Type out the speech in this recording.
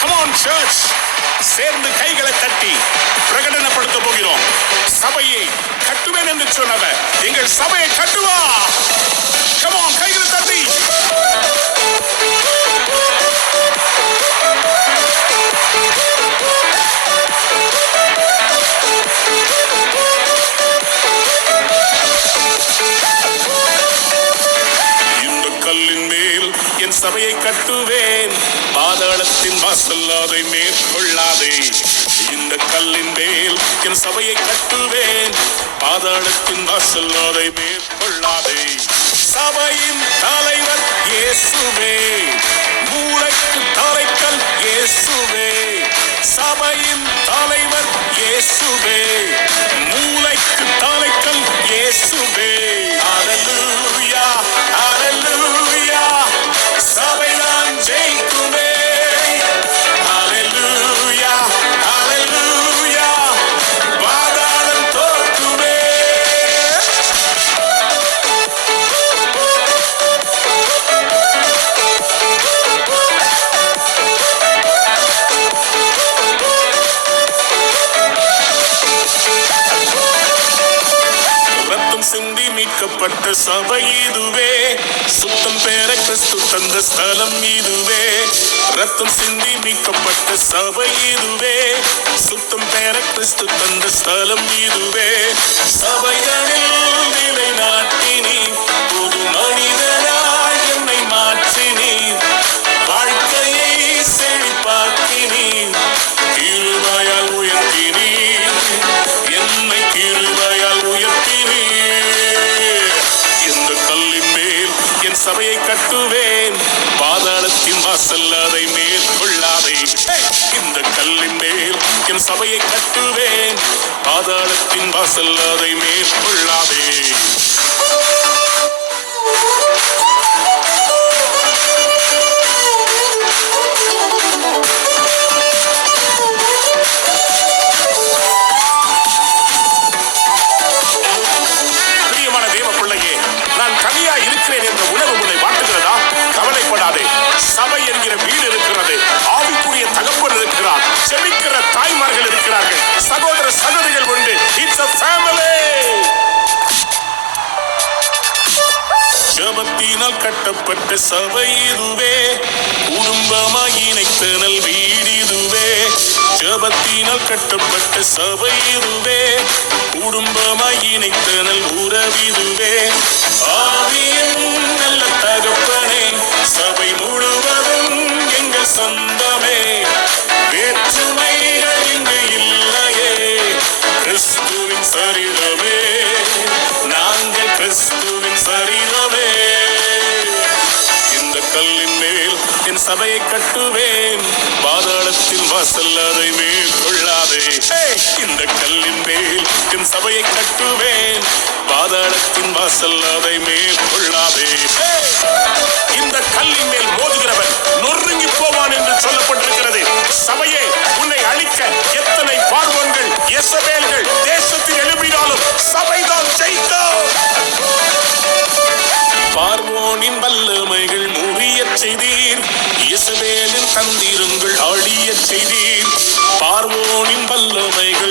Come on church, சேர்ந்து கைகளை தட்டி பிரகடனப்படுத்த போகிறோம். சபையை கட்டுவேன் என்று சொன்னவர் எங்கள் சபையை கட்டுவா. Come on, கைகளை தட்டி. சபையை கட்டுவேன், பாதாளத்தின் வாசல் அதை மேற்கொள்ளாதே. இந்த கல்லின் மேல் என் சபையை கட்டுவேன், பாதாளத்தின் வாசல் அதை மேற்கொள்ளாதே. சபையின் தலைவர் இயேசுவே, மூளைக்கு தலைக்கல் இயேசுவே. சபையின் தலைவர் இயேசுவே, மூளைக்கு தலைக்கல் இயேசுவே. ஹல்லேலூயா, ஹல்லேலூயா. சபை நான் ஜெயிக்குமே. ஹல்லேலூயா, ஹல்லேலூயா. பாதாளம் தோற்குமே. ரத்தம் சிந்தி மீட்கப்பட்ட சபை இதுவே, சுத்தம் பெற கிறிஸ்து தந்த ஸ்தலம் இதுவே. ரத்தம் சிந்தி மீட்கப்பட்ட சபை இதுவே, சுத்தம் பெற கிறிஸ்து தந்த ஸ்தலம் இதுவே. சபைகளில் நிலை நாட்டினி, புது மனிதனாய் என்னை மாற்றினி, வாழ்க்கையை செழிப்பாக்கினி, கிருபையால் உயர்த்தினி, என்னை கிருபையால் உயர்த்தினி. இந்த கல்லின் மேல் என் சபையை கட்டுவேன், பாதாளத்தின் வாசல் அதை மேற்கொள்ளாதே. இந்த கல்லின் மேல் என் சபையை கட்டுவேன், பாதாளத்தின் வாசல் அதை மேற்கொள்ளாதே. பிரியமான தேவ பிள்ளையே, நான் தனியா இருக்கிறேன் என்ற உணர்வு உன்னை வாட்டுகிறதா? கவலைப்படாதே. சபை என்கிற வீடு இருக்கிறது, ஆவிக்குரிய தகப்பன் இருக்கிறார், செபிக்கிற தாய்மார்கள் இருக்கிறார்கள், சகோதர சகோதரிகள் உண்டு. It's a family. ஜெபத்தினால் கட்டப்பட்ட சபை இதுவே, குடும்பமாய் இணைத்தனல் வீடு இதுவே. ஜெபத்தினால் கட்டப்பட்ட சபை இதுவே, குடும்பமாய் இணைத்தனல் உறவிதுவே. ஆவியின் நல்ல தகப்பனே, சபை முழுவதும் எங்கள் சொந்தமே. வேற்றுமைகள் இங்கு இல்லையே, கிறிஸ்துவின் சரீரமே, நாங்கள் கிறிஸ்துவின் சரீரமே. இந்த கல்லின் மேல் என் சபையை கட்டுவேன், பாதாளத்தின் வாசல் அதை மேற்கொள்ளாதே. இந்த கல்லின் மேல் என் சபையை கட்டுவேன், பாதாளத்தின் வாசல் அதை மேற்கொள்ளாதே. இந்த கல்லின் மேல் மோதுகிறவன் நொறுங்கி போவான் என்று சொல்லப்பட்டிருக்கிறது. சபையே, உன்னை அழிக்க எத்தனை பார்வோன்கள், எசபேல்கள் தேசத்தில் எழுப்பினாலும் சபைதான் ஜெயித்தோம். பார்வோனின் வல்லமைகள் முறியச் செய்தீர், இயேசுவேலின் தந்திரங்கள் அழியச் செய்தீர். பார்வோனின் வல்லமைகள்